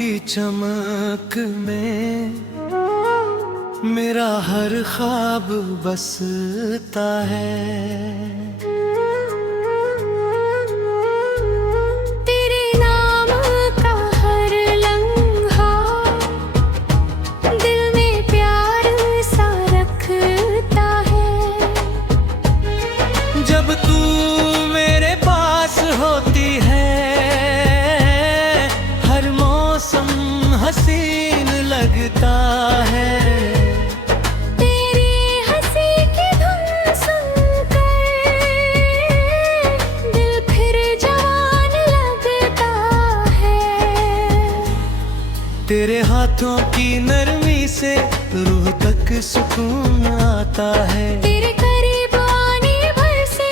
की चमक में मेरा हर ख्वाब बसता है। तेरे नाम का हर लम्हा दिल में प्यार सा रखता है। जब तू मेरे पास होती है हर मौसम हसीन लगता है। तेरी हंसी की धुन सुनकर दिल फिर जवान लगता है। तेरे हाथों की नरमी से रूह तक सुकून आता है। तेरे करीब आने भर से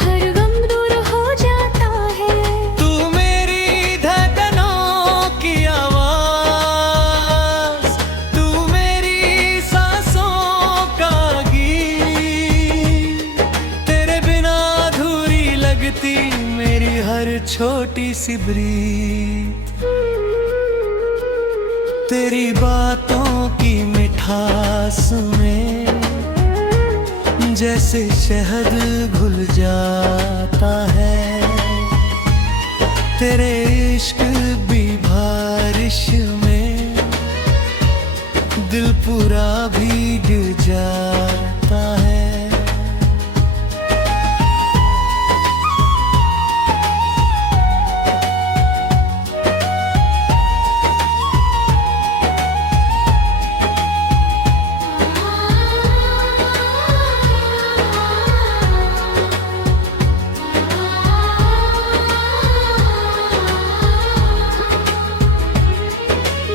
हर गम दूर हो जाता है। तू मेरी धड़कनों की आवाज, तू मेरी सांसों का गीत। तेरे बिना अधूरी लगती मेरी हर छोटी सी ब्रीथ। तेरी बातों की मिठास में जैसे शहद घुल जाता है। तेरे इश्क भी बारिश में दिल पूरा भीग जाता है।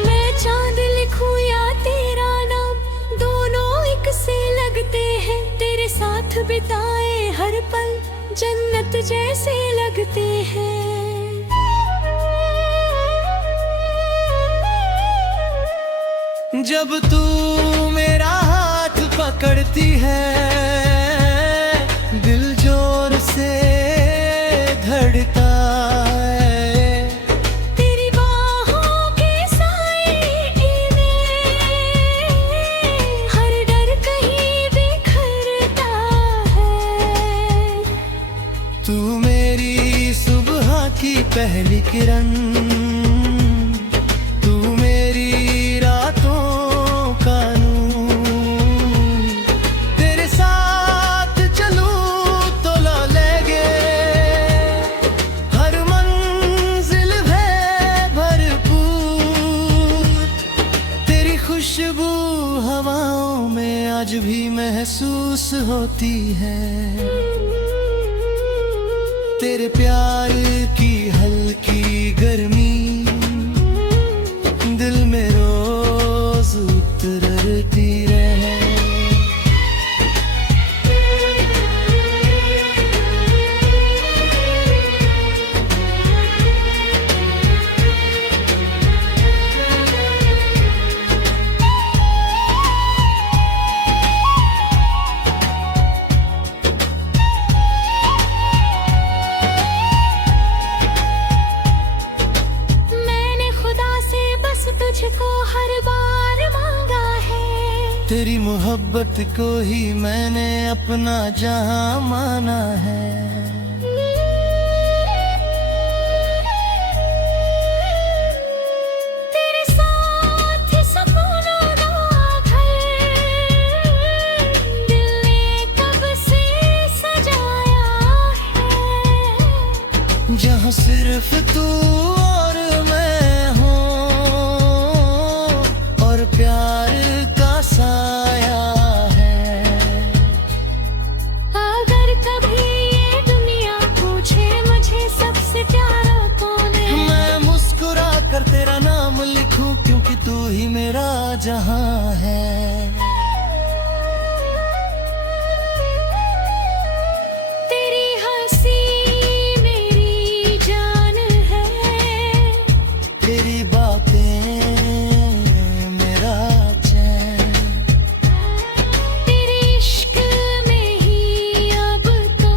मैं चांद लिखूं या तेरा नाम, दोनों एक से लगते हैं। तेरे साथ बिताए हर पल जन्नत जैसे लगते हैं। जब तू मेरा हाथ पकड़ती है दिल जोर से धड़कता है। तेरी बाहों के साए में हर डर कहीं बिखरता है। तू मेरी सुबह की पहली किरण, तू मेरी रातों का नूर। तेरे साथ चलूं तो लो लेगे हर मंजिल है भरपूर। तेरी खुशबू हवाओं में आज भी महसूस होती है। तेरे प्यार की हल्की गर्मी दिल में रोज उतरती रहे। मैंने खुदा से बस तुझको हर बार मांगा है। तेरी मोहब्बत को ही मैंने अपना जहां माना है। तेरे साथ सपनों का घर दिल ने कब से सजाया है। जहां सिर्फ तू और मैं हूँ और प्यार का साया है। अगर कभी ये दुनिया पूछे मुझे सबसे प्यारा कौन है, मैं मुस्कुरा कर तेरा नाम लिखूं क्योंकि तू ही मेरा जहां है। तेरी हंसी मेरी जान है। तेरी बातें मेरा चैन। तेरे इश्क में ही अब तो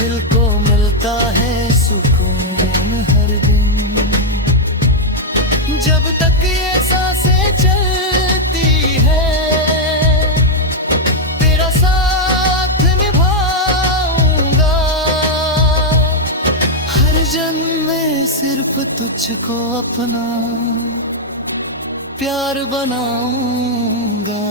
दिल को मिलता है सुकून हर दिन। जब तक ये सांसें चलती है तेरा साथ निभाऊंगा। हर जन्म में सिर्फ तुझको अपना प्यार बनाऊंगा।